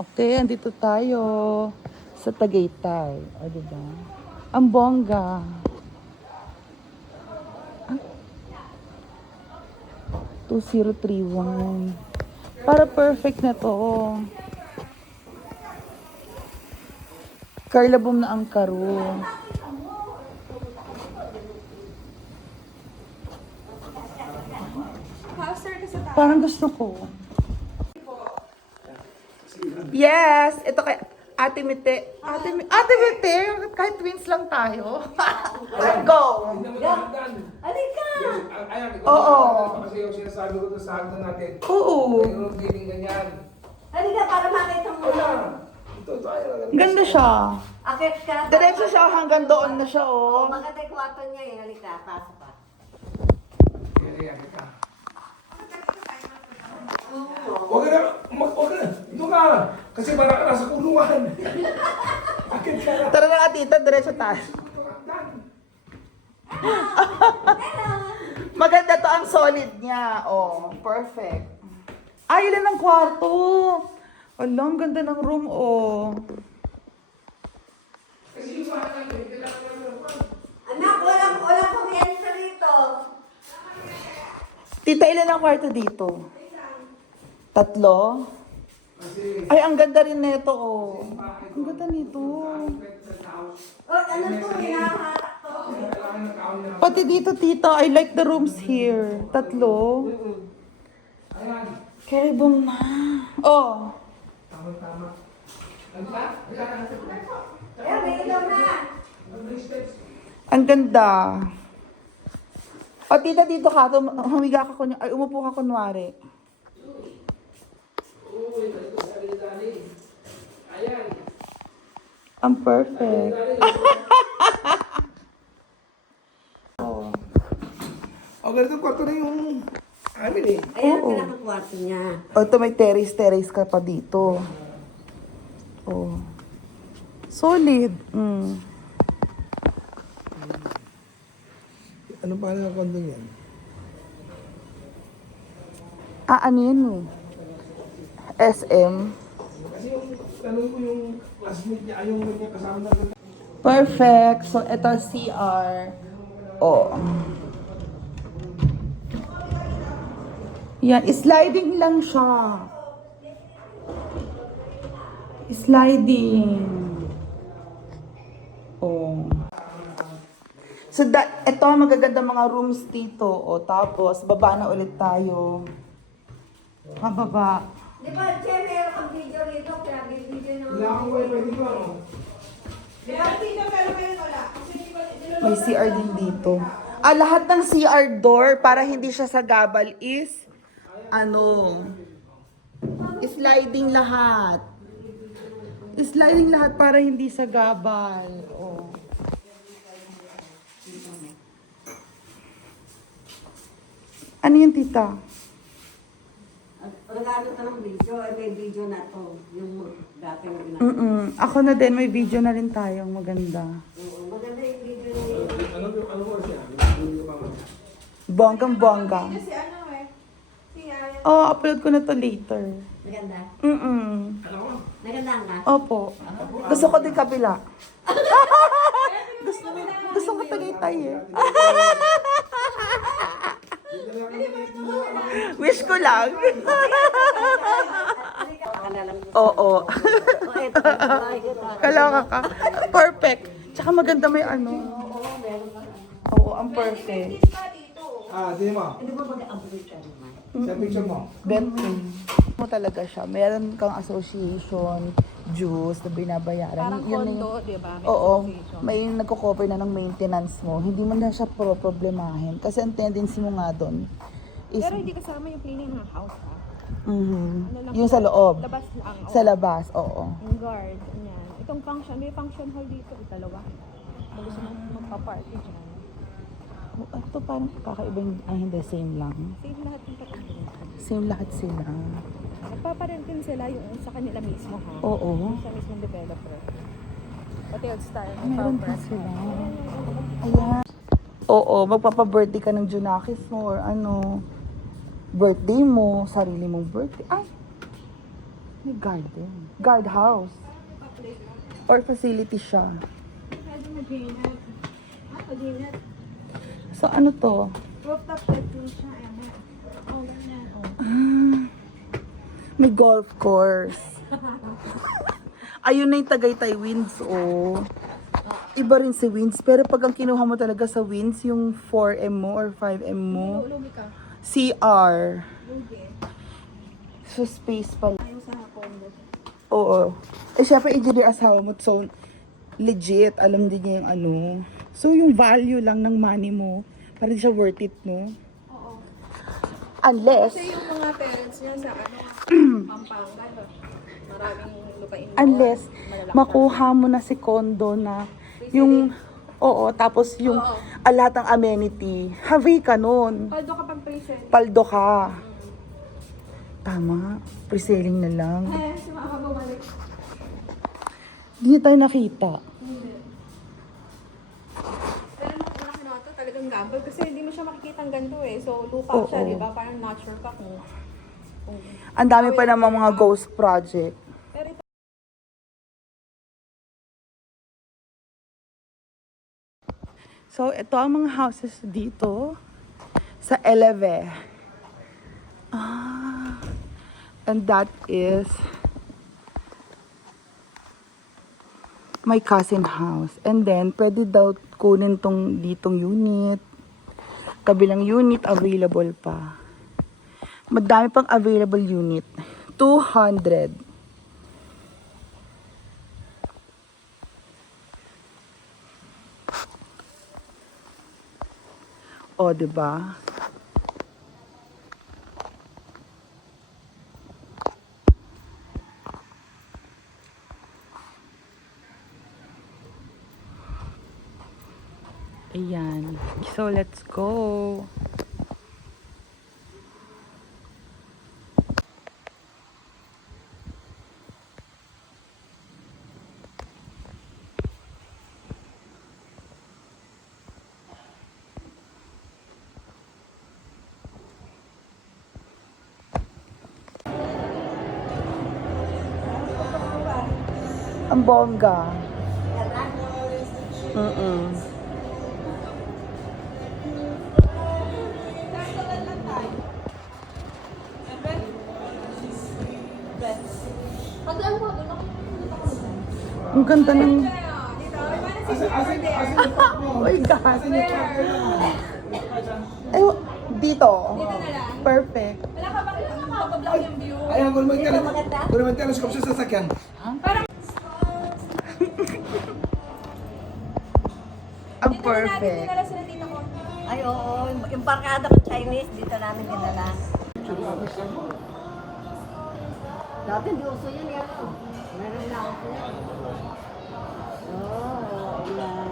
Okay, andito tayo sa Tagaytay. O, diba? Ang bongga. Ah, 2031. Para perfect na to. Carlabom na ang karo. Parang gusto ko. Yes! Ito kay Ate Mite. Ate Mite! Kahit twins lang tayo. Let's go! Alika! Oo. Kasi yung sinasabi ko doon sa hagdan natin. Oo. Mayroon feeling ganyan. Halika para makita mo lang. Ito, ayaw. Ganda siya. Akit ka. Diretso siya hanggang doon na siya, Oh, oh. maganda yung kwarto niya eh. Halika, pasok ka. Yan. Huwag ka na. Huwag ka na. Ito ka. Kasi para ka nasa kulungan. Akit ka na. Tara na nga, tita. Diretso tayo. Maganda to ang solid niya. Oh, perfect. Ay, ilan ang kwarto. Ala, ang ganda ng room, oh. Anak, walang kumiensa dito. Tita, ilan ang kwarto dito? 3? Ay, ang ganda rin nito, oh. Ang ganda nito. Oh, ano to? Hinahatak to. Pati dito, tita. I like the rooms here. 3. Caribong na. Oh. Tama. Ayan, may ilaw na. Ang ganda. O, tita, dito ka. Humiga ka ay, umupo ka kunwari. Ang perfect. Oh. O, ganito kwarto na yung amin eh. Ayan, Oo. pinakakwarto niya. O, ito may terrace ka pa dito. Oh. Solid. Ano pa ng kondo niyan? Ano yun eh? SM. Kasi yung tanong ko yung classmate niya, yung ganyan kasama na ganyan. Perfect. So, ito CR. Oh. Yan. Sliding lang siya. Sliding. Oh. So, ito magaganda mga rooms dito. O, tapos, baba na ulit tayo. Mababa. Di ba, Che, meron kang video rito, kaya video na. Wala akong wifi dito, ano? May CR din dito. Lahat ng CR door para hindi siya sa gabal is sliding lahat. Sliding lahat para hindi sa gabal. Oh. Ano yun, tita? Regalo ka ng video, may video na to. Yung dati na ginagawa. Ako na din, may video na rin tayong maganda. Oo, maganda yung video na yun. Ano ko siya? Bonggang-bongga. Si ano eh. Si Aya. Oh, upload ko na to later. Maganda. Maganda ka? Opo. Gusto ko din kabila. gusto ko Tagaytay eh. Wish ko lang. Oo. Kaloka ka. Perfect. Tsaka maganda may ano. Oo, ang perfect. Di mo. Hindi ba mag-upload ka naman? Sa picture mo. Bedroom. Mo talaga siya. Meron kang association, dues na binabayaran. Parang Yun na condo, yung- di ba? May Oo. association. May nagko-cover na ng maintenance mo. Hindi mo na siya problemahin. Kasi ang tendency mo nga doon is... Pero hindi kasama yung cleaning ng house, ha? Ano lang Yung sa loob. Labas lang. oo. Sa labas, oo. Yung guard, yan. Itong function, may function hall dito, dalawa. Kung gusto mong magpa-party dyan. Ito parang kakaiba yung... hindi, same lang. Same lahat yung pag-ibig. Same lahat sila. Nagpaparent din sila yung sa kanila mismo, ha? Oo. Yung sa mismong developer. Hotel star. Meron pa sila. Ayan. Oo, magpapa-birthday ka ng Junakis mo or ano. Birthday mo, sarili mong birthday. Ay! May garden. Guard house. Or facility siya. Pwede mag-inat. Mag-inat. So ano to? Rooftop deck din siya. Ayan. Oh, ganyan. Oh. May golf course. Ayun na yung Tagaytay Winds, oh. Iba rin si Winds. Pero pag ang kinuha mo talaga sa Winds, yung 4M mo or 5M mo, Lugi ka. CR. Lugi. So, space pala. Ayaw sa condo. Oo. Eh, syempre, engineer asawa mo. So, legit. Alam din niya yung ano. So, yung value lang ng money mo, parang di siya worth it, no? Oo. Unless, Kasi yung mga parents niya sa ano, Pampanga, no? Maraming lupain. unless, Malalaki. makuha mo na si condo na yung, oo, tapos yung Oo. lahat ng amenity, have ka nun. Paldo kapag present. Paldo ka. Tama. Pre-selling na lang. Eh, si mama bumalik. Hindi na tayo nakita. Hindi. Pero nung una kinuha to, talagang gamble kasi hindi mo siya makikita ang ganito eh. So, lupa Oo. siya, di ba? Parang not sure ka kung Ang dami pa namang mga ghost project. pero ito, So, ito ang mga houses dito sa Eleve. And that is my cousin house. And then, pwede daw kunin tong ditong unit. Kabilang unit, available pa. Madami pang available unit. 200. O, diba? Ayan. So, let's go. Ang bongga. Ang ganda ng... Oh my God. Ay, dito. Perfect. wala ka ba kung nakapablock yung view? Ayan, kung may telescope sa sasakyan. Ang Dito perfect. na sila tita ko. Ay, oo. Yung barkada ko Chinese, dito namin dinala. Dati hindi uso yun yan. Meron na ako. Oo, yan.